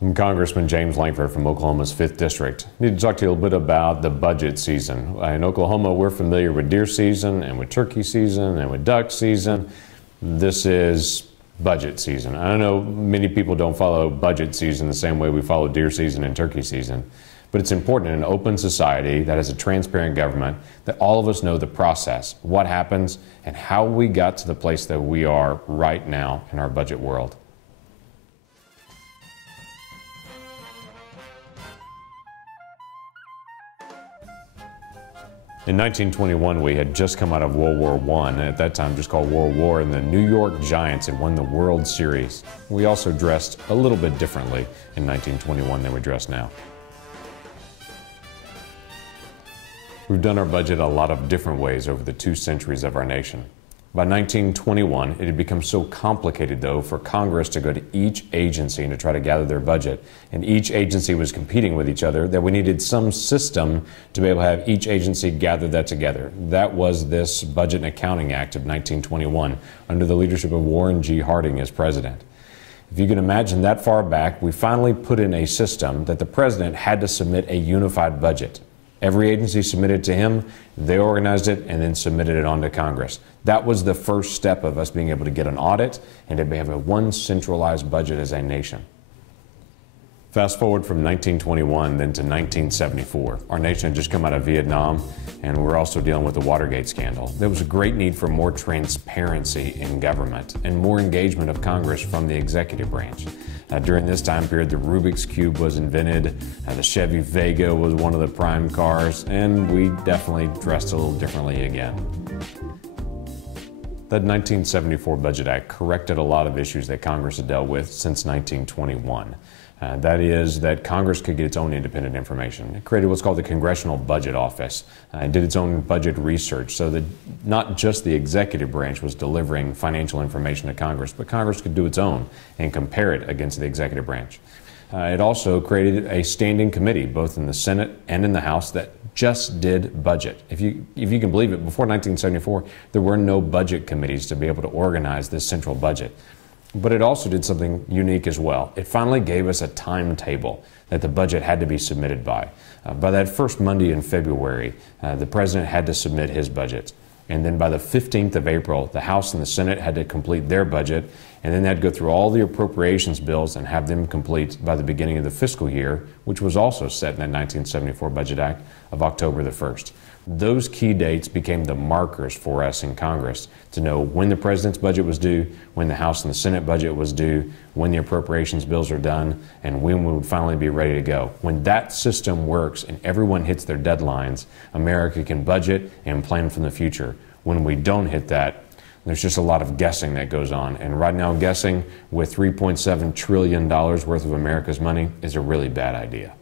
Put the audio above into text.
I'm Congressman James Lankford from Oklahoma's 5th District. I need to talk to you a little bit about the budget season. In Oklahoma, we're familiar with deer season and with turkey season and with duck season. This is budget season. I know many people don't follow budget season the same way we follow deer season and turkey season, but it's important in an open society that has a transparent government that all of us know the process, what happens, and how we got to the place that we are right now in our budget world. In 1921, we had just come out of World War I, and at that time just called World War, and the New York Giants had won the World Series. We also dressed a little bit differently in 1921 than we dress now. We've done our budget a lot of different ways over the 2 centuries of our nation. By 1921, it had become so complicated, though, for Congress to go to each agency and to try to gather their budget. And each agency was competing with each other, that we needed some system to be able to have each agency gather that together. That was this Budget and Accounting Act of 1921, under the leadership of Warren G. Harding as president. If you can imagine that far back, we finally put in a system that the president had to submit a unified budget. Every agency submitted to him, they organized it, and then submitted it on to Congress. That was the first step of us being able to get an audit and to have one centralized budget as a nation. Fast forward from 1921 then to 1974. Our nation had just come out of Vietnam, and we're also dealing with the Watergate scandal. There was a great need for more transparency in government and more engagement of Congress from the executive branch. During this time period, the Rubik's Cube was invented, the Chevy Vega was one of the prime cars, and we definitely dressed a little differently again. That 1974 Budget Act corrected a lot of issues that Congress had dealt with since 1921. That is that Congress could get its own independent information. It created what's called the Congressional Budget Office. It did its own budget research so that not just the executive branch was delivering financial information to Congress, but Congress could do its own and compare it against the executive branch. It also created a standing committee, both in the Senate and in the House, that just did budget. If you can believe it, before 1974, there were no budget committees to be able to organize this central budget. But it also did something unique as well. It finally gave us a timetable that the budget had to be submitted by. By that first Monday in February, the president had to submit his budget. And then by the 15th of April, the House and the Senate had to complete their budget, and then they had to go through all the appropriations bills and have them complete by the beginning of the fiscal year, which was also set in that 1974 Budget Act of October the 1st. Those key dates became the markers for us in Congress to know when the president's budget was due, when the House and the Senate budget was due, when the appropriations bills are done, and when we would finally be ready to go. When that system works and everyone hits their deadlines, America can budget and plan for the future. When we don't hit that, there's just a lot of guessing that goes on. And right now, guessing with $3.7 trillion worth of America's money is a really bad idea.